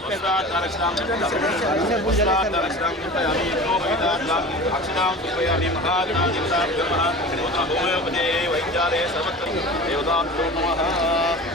పుష్పాదరక్షణాం పుష్పాదరక్షణాం కృపయామి లోకవిదాం అక్షరాం కృపయామి మహాగణాధిపతాభ్యో మహాగణోపదే వైద్యాలయ సర్వత్ర దేవతాభ్యో నమః ధారయామి అవాహయామి అవాహం దుర్వామి అస్త్రోత్తం దుర్వామి పాదోపాద్యం దుర్వామి గణపతే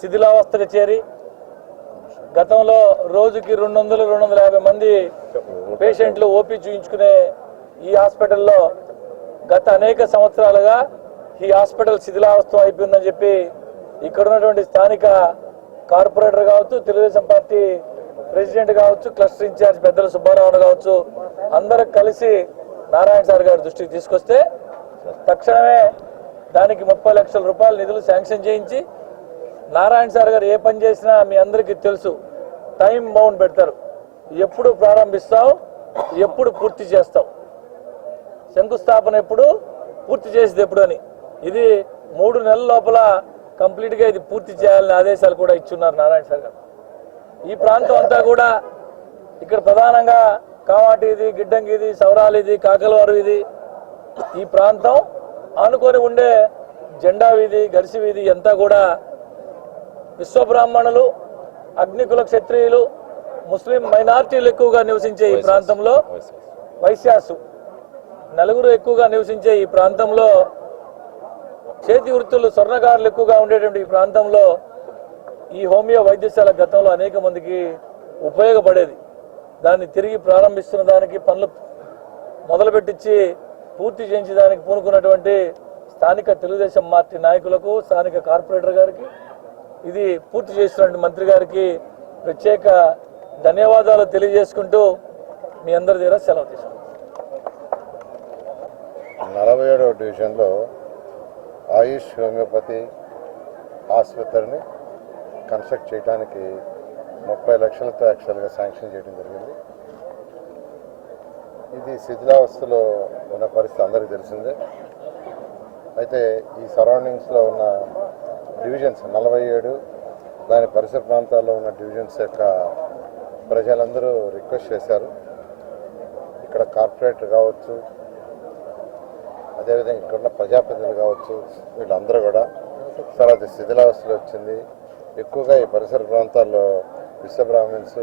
శిథిలావస్థకు చేరి గతంలో రోజుకి రెండు వందలు రెండు వందల యాభై మంది పేషెంట్లు ఓపీ చూయించుకునే ఈ హాస్పిటల్లో గత అనేక సంవత్సరాలుగా ఈ హాస్పిటల్ శిథిలావస్థ అయిపోయిందని చెప్పి ఇక్కడ ఉన్నటువంటి స్థానిక కార్పొరేటర్ కావచ్చు తెలుగుదేశం పార్టీ ప్రెసిడెంట్ కావచ్చు క్లస్టర్ ఇన్ఛార్జ్ పెద్దల సుబ్బారావు కావచ్చు అందరూ కలిసి నారాయణ సార్ గారి దృష్టికి తీసుకొస్తే తక్షణమే దానికి ముప్పై లక్షల రూపాయలు నిధులు శాంక్షన్ చేయించి నారాయణ సార్ గారు ఏ పని చేసినా మీ అందరికీ తెలుసు. టైం బౌండ్ పెడతారు. ఎప్పుడు ప్రారంభిస్తావు ఎప్పుడు పూర్తి చేస్తావు. శంకుస్థాపన ఎప్పుడు? పూర్తి చేసేది ఎప్పుడు అని. ఇది మూడు నెలల లోపల కంప్లీట్గా ఇది పూర్తి చేయాలని ఆదేశాలు కూడా ఇచ్చున్నారు నారాయణ సార్ గారు. ఈ ప్రాంతం అంతా కూడా ఇక్కడ ప్రధానంగా కావాటి ఇది గిడ్డంగి ఇది సౌరాలు ఇది కాకలవారు ఇది. ఈ ప్రాంతం ఆనుకొని ఉండే జెండా వీధి గరిసి వీధి అంతా కూడా విశ్వబ్రాహ్మణులు అగ్నికుల క్షత్రియులు ముస్లిం మైనారిటీలు ఎక్కువగా నివసించే ఈ ప్రాంతంలో వైశ్యాసు. నలుగురు ఎక్కువగా నివసించే ఈ ప్రాంతంలో చేతి వృత్తులు స్వర్ణకారులు ఎక్కువగా ఉండేటువంటి ఈ ప్రాంతంలో ఈ హోమియో వైద్యశాల గతంలో అనేక మందికి ఉపయోగపడేది. దాన్ని తిరిగి ప్రారంభిస్తున్న దానికి పనులు మొదలుపెట్టించి పూర్తి చేయించడానికి పూనుకున్నటువంటి స్థానిక తెలుగుదేశం పార్టీ నాయకులకు స్థానిక కార్పొరేటర్ గారికి ఇది పూర్తి చేస్తున్న మంత్రి గారికి ప్రత్యేక ధన్యవాదాలు తెలియజేసుకుంటూ మీ అందరి దగ్గర సెలవు తీసుకుంటాం నలభై ఏడవ డివిజన్లో ఆయుష్ హోమియోపతి ఆసుపత్రిని కన్స్ట్రక్ట్ చేయడానికి ముప్పై లక్షలతో యాక్చువల్గా శాంక్షన్ చేయడం జరిగింది. ఇది శిథిలావస్థలో ఉన్న పరిస్థితి అందరికీ తెలిసిందే. అయితే ఈ సరౌండింగ్స్లో ఉన్న డివిజన్స్ నలభై ఏడు దాని పరిసర ప్రాంతాల్లో ఉన్న డివిజన్స్ యొక్క ప్రజలందరూ రిక్వెస్ట్ చేశారు. ఇక్కడ కార్పొరేటర్ కావచ్చు అదేవిధంగా ఇక్కడ ఉన్న ప్రజాప్రతినిధులు కావచ్చు వీళ్ళందరూ కూడా సార్ అది శిథిలావస్థలో వచ్చింది. ఎక్కువగా ఈ పరిసర ప్రాంతాల్లో విశ్వబ్రాహ్మిన్స్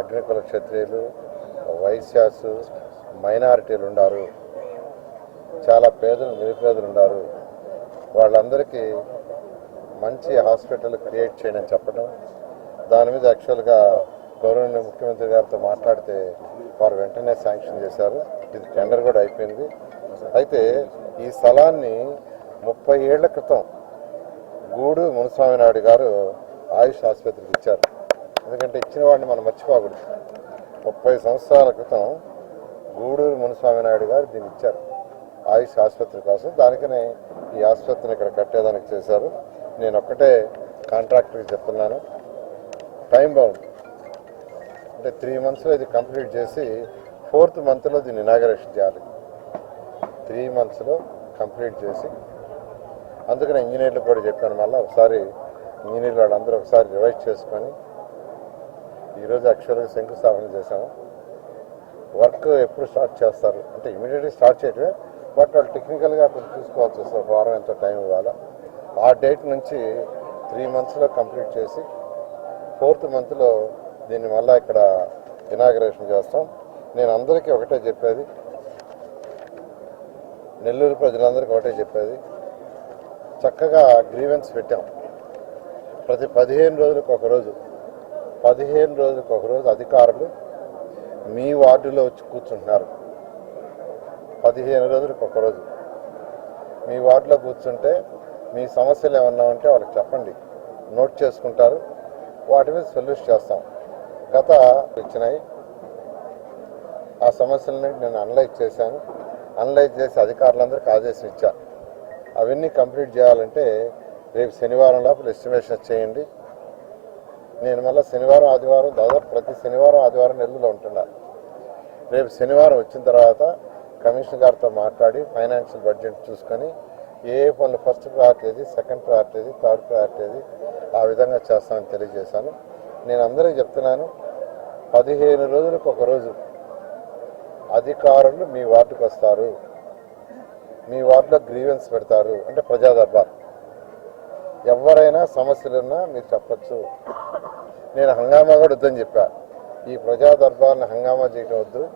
అగ్నికుల క్షత్రియులు వైశ్యాసు మైనారిటీలు ఉన్నారు చాలా పేదలు నిరుపేదలు ఉన్నారు వాళ్ళందరికీ మంచి హాస్పిటల్ క్రియేట్ చేయడం చెప్పడం దాని మీద యాక్చువల్గా గౌరవనీయ ముఖ్యమంత్రి గారితో మాట్లాడితే వారు వెంటనే శాంక్షన్ చేశారు. ఇది టెండర్ కూడా అయిపోయింది. అయితే ఈ స్థలాన్ని ముప్పై ఏళ్ళ క్రితం గూడు మునుస్వామి నాయుడు గారు ఆయుష్ ఆసుపత్రికి ఇచ్చారు. ఎందుకంటే ఇచ్చిన వాడిని మనం మర్చిపోకూడదు. ముప్పై సంవత్సరాల క్రితం గూడూరు మునుస్వామి నాయుడు గారు దీన్ని ఇచ్చారు. ఆయుష్ ఆసుపత్రి కోసం దానికనే ఈ ఆసుపత్రిని ఇక్కడ కట్టేదానికి చేశారు. నేను ఒక్కటే కాంట్రాక్టర్కి చెప్తున్నాను. టైం బౌండ్ అంటే త్రీ మంత్స్లో ఇది కంప్లీట్ చేసి ఫోర్త్ మంత్లో దీన్ని ఇనాగరేషన్ చేయాలి. త్రీ మంత్స్లో కంప్లీట్ చేసి అందుకనే ఇంజనీర్లు కూడా చెప్పాను మళ్ళీ ఒకసారి ఇంజనీర్లు వాళ్ళందరూ ఒకసారి రివైజ్ చేసుకొని ఈరోజు యాక్చువల్గా శంకుస్థాపన చేశాము. వర్క్ ఎప్పుడు స్టార్ట్ చేస్తారు? అంటే ఇమీడియట్గా స్టార్ట్ చేయటమే బట్ వాళ్ళు టెక్నికల్గా కొంచెం చూసుకోవాల్సి వస్తుంది. ఒక వారం ఎంతో టైం ఇవ్వాలా? ఆ డేట్ నుంచి త్రీ మంత్స్లో కంప్లీట్ చేసి ఫోర్త్ మంత్లో దీన్ని మళ్ళీ ఇక్కడ ఇనాగరేషన్ చేస్తాం. నేను అందరికీ ఒకటే చెప్పేది. నెల్లూరు ప్రజలందరికీ ఒకటే చెప్పేది. చక్కగా గ్రీవెన్స్ పెట్టాం. ప్రతి పదిహేను రోజులకు ఒక రోజు పదిహేను రోజులకు ఒక రోజు అధికారులు మీ వార్డులో వచ్చి కూర్చుంటున్నారు. పదిహేను రోజులకు ఒక రోజు. మీ వార్డులో కూర్చుంటే మీ సమస్యలు ఏమన్నా ఉంటే వాళ్ళకి చెప్పండి. నోట్ చేసుకుంటారు. వాటి మీద సొల్యూషన్ చేస్తాం. గత ఇచ్చినాయి ఆ సమస్యలని నేను అనలైజ్ చేశాను. అనలైజ్ చేసి అధికారులందరికీ ఆదేశం ఇచ్చాను అవన్నీ కంప్లీట్ చేయాలంటే రేపు శనివారం లోపల ఎస్టిమేషన్ చేయండి. నేను మళ్ళీ శనివారం ఆదివారం దాదాపు ప్రతి శనివారం ఆదివారం నెల్లూరులో ఉంటున్నా. రేపు శనివారం వచ్చిన తర్వాత కమిషనర్ గారితో మాట్లాడి ఫైనాన్షియల్ బడ్జెట్ చూసుకొని ఏ పనులు first priority second priority third priority ఆ విధంగా చేస్తామని తెలియజేశాను. నేను అందరికీ చెప్తున్నాను పదిహేను రోజులకు ఒక రోజు అధికారులు మీ వార్డుకు వస్తారు. మీ వార్డులో గ్రీవెన్స్ పెడతారు. అంటే ప్రజా దర్బార్. ఎవరైనా సమస్యలున్నా మీరు చెప్పచ్చు. నేను హంగామా కూడా వద్దని చెప్పా. ఈ ప్రజా దర్బార్ని హంగామా చేయటం వద్దు.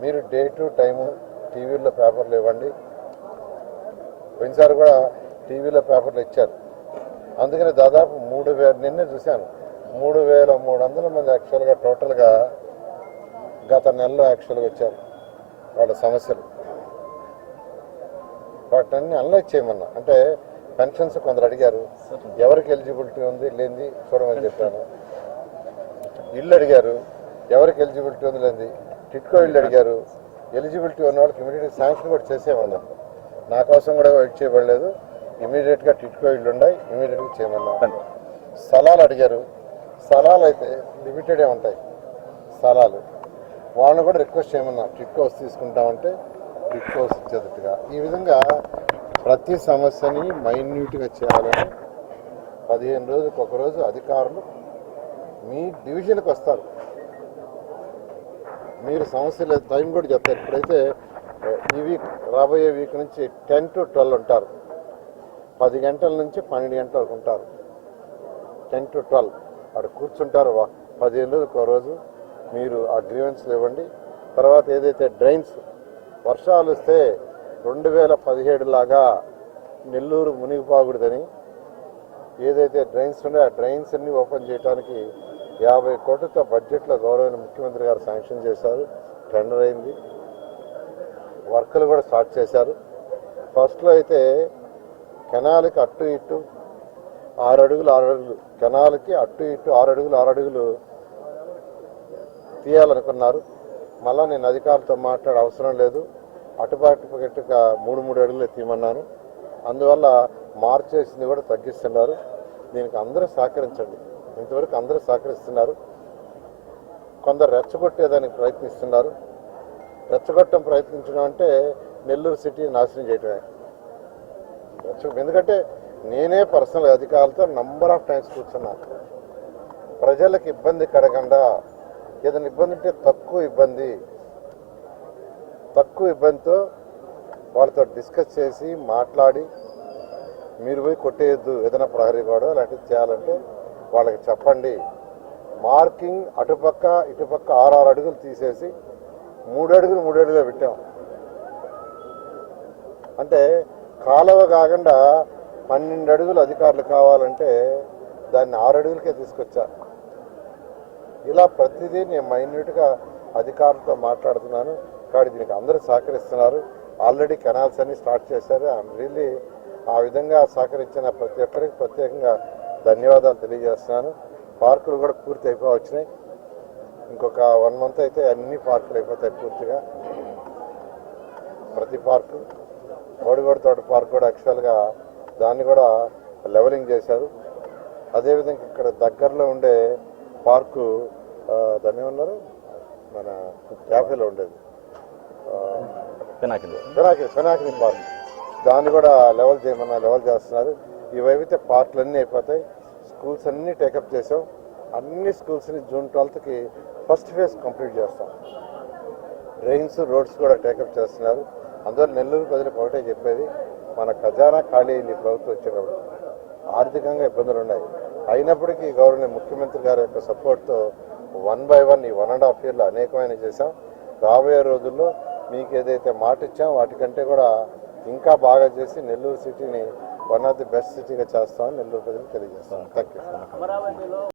మీరు డే టు టైము టీవీల్లో పేపర్లు ఇవ్వండి. పోయినసారి కూడా టీవీలో పేపర్లు ఇచ్చారు. అందుకని దాదాపు మూడు వేల నిన్నే చూశాను. మూడు వేల మూడు వందల మంది యాక్చువల్గా టోటల్గా గత నెలలో యాక్చువల్గా వచ్చారు వాళ్ళ సమస్యలు. వాటిని అనలైజ్ చేయమన్నా. అంటే పెన్షన్స్ కొందరు అడిగారు ఎవరికి ఎలిజిబిలిటీ ఉంది లేనిది చూడమని చెప్పాను. ఇల్లు అడిగారు ఎవరికి ఎలిజిబిలిటీ ఉంది లేనిది. టిట్కో ఇల్లు అడిగారు ఎలిజిబిలిటీ ఉన్న వాళ్ళకి ఇమీడియట్గా శాంక్షన్ కూడా చేసేమన్నా నా కోసం కూడా వెయిట్ చేయబడలేదు. ఇమీడియట్గా టిట్కో ఇల్లు ఉన్నాయి ఇమీడియట్గా చేయమన్నా స్థలాలు అడిగారు. స్థలాలు అయితే లిమిటెడే ఉంటాయి. స్థలాలు వాళ్ళని కూడా రిక్వెస్ట్ చేయమన్నా. టిట్కోస్ తీసుకుంటామంటే టిట్కోస్ ఇచ్చేటట్టుగా. ఈ విధంగా ప్రతి సమస్యని మైన్యూట్గా చేయాలని పదిహేను రోజులకు ఒక రోజు అధికారులు మీ డివిజన్కి వస్తారు. మీరు సమస్యలు టైం కూడా చెప్తారు. ఇప్పుడైతే ఈ వీక్ రాబోయే వీక్ నుంచి టెన్ టు ట్వెల్వ్ ఉంటారు. పది గంటల నుంచి పన్నెండు గంటల వరకు ఉంటారు. టెన్ టు ట్వెల్వ్ అక్కడ కూర్చుంటారు. పదిహేను రోజులకు ఒక రోజు మీరు ఆ గ్రీవెన్స్ ఇవ్వండి. తర్వాత ఏదైతే డ్రైన్స్ వర్షాలు వస్తే రెండు వేల పదిహేడు లాగా నెల్లూరు మునిగిపోకూడదని ఏదైతే డ్రైన్స్ ఉన్నాయో ఆ డ్రైన్స్ అన్ని ఓపెన్ చేయడానికి యాభై కోట్లతో బడ్జెట్లో గౌరవమైన ముఖ్యమంత్రి గారు శాంక్షన్ చేశారు. టెండర్ అయింది. వర్కులు కూడా స్టార్ట్ చేశారు. ఫస్ట్లో అయితే కెనాల్కి అటు ఇటు ఆరు అడుగులు ఆరు అడుగులు కెనాల్కి అటు ఇటు ఆరు అడుగులు ఆరు అడుగులు తీయాలనుకున్నారు. మళ్ళా నేను అధికారులతో మాట్లాడే అవసరం లేదు. అటుపక్కగా మూడు మూడు అడుగులే తీయమన్నాను. అందువల్ల మార్చేసింది కూడా తగ్గిస్తున్నారు. దీనికి అందరూ సహకరించండి. ఇంతవరకు అందరూ సహకరిస్తున్నారు. కొందరు రెచ్చగొట్టేదానికి ప్రయత్నిస్తున్నారు. రెచ్చగొట్టడం ప్రయత్నించడం అంటే నెల్లూరు సిటీ నాశనం చేయటమే. రెచ్చ- ఎందుకంటే నేనే పర్సనల్ అధికారులతో నంబర్ ఆఫ్ టైమ్స్ కూర్చున్నా. ప్రజలకు ఇబ్బంది కడగకుండా ఏదైనా ఇబ్బంది ఉంటే తక్కువ ఇబ్బంది. తక్కువ ఇబ్బందితో వాళ్ళతో డిస్కస్ చేసి మాట్లాడి మీరు పోయి కొట్టేయద్దు ఏదైనా ప్రహరీ గోడ అలాంటివి చేయాలంటే వాళ్ళకి చెప్పండి. మార్కింగ్ అటుపక్క ఇటుపక్క ఆరు ఆరు అడుగులు తీసేసి మూడు అడుగులు మూడు అడుగులు పెట్టాం. అంటే కాలువ కాకుండా పన్నెండు అడుగులు అధికారులు కావాలంటే దాన్ని ఆరు అడుగులకే తీసుకొచ్చా. ఇలా ప్రతిదీ నేను మైన్యూట్గా అధికారులతో మాట్లాడుతున్నాను. కాబట్టి దీనికి అందరూ సహకరిస్తున్నారు. ఆల్రెడీ కెనాల్స్ అన్ని స్టార్ట్ చేశారు. ఐఎమ్ రియల్లీ ఆ విధంగా సహకరించిన ప్రతి ఒక్కరికి ప్రత్యేకంగా ధన్యవాదాలు తెలియజేస్తున్నాను. పార్కులు కూడా పూర్తి అయిపో వచ్చినాయి ఇంకొక వన్ మంత్ అయితే అన్ని పార్కులు అయిపోతాయి పూర్తిగా. ప్రతి పార్కు. కోడిగోడ తోట పార్క్ కూడా యాక్చువల్గా దాన్ని కూడా లెవలింగ్ చేశారు. అదేవిధంగా ఇక్కడ దగ్గరలో ఉండే పార్కు దాన్ని ఏమన్నారు? మన యాభైలో ఉండేది. పినాకింది పినాకిని పినాకిని పార్క్. దాన్ని కూడా లెవెల్ చేయమన్నా లెవెల్ చేస్తున్నారు. ఇవైతే పార్కులు అన్నీ అయిపోతాయి. స్కూల్స్ అన్నీ టేకప్ చేసాం. అన్ని స్కూల్స్ని జూన్ ట్వెల్త్కి ఫస్ట్ ఫేజ్ కంప్లీట్ చేస్తాం. డ్రైన్స్ రోడ్స్ కూడా టేకప్ చేస్తున్నారు. అందువల్ల నెల్లూరు ప్రజలకు ఒకటే చెప్పేది మన ఖజానా ఖాళీ అయింది ప్రభుత్వం వచ్చినప్పుడు ఆర్థికంగా ఇబ్బందులు ఉన్నాయి. అయినప్పటికీ గవర్నమెంట్ ముఖ్యమంత్రి గారి యొక్క సపోర్ట్తో వన్ బై వన్ ఈ వన్ అండ్ హాఫ్ ఇయర్లో అనేకమైన చేశాం. రాబోయే రోజుల్లో మీకు ఏదైతే మాట ఇచ్చాం వాటికంటే కూడా ఇంకా బాగా చేసి నెల్లూరు సిటీని వన్ ఆఫ్ ది బెస్ట్ సిటీగా చేస్తామని నెల్లూరు ప్రజలకు తెలియజేస్తాం. Thank you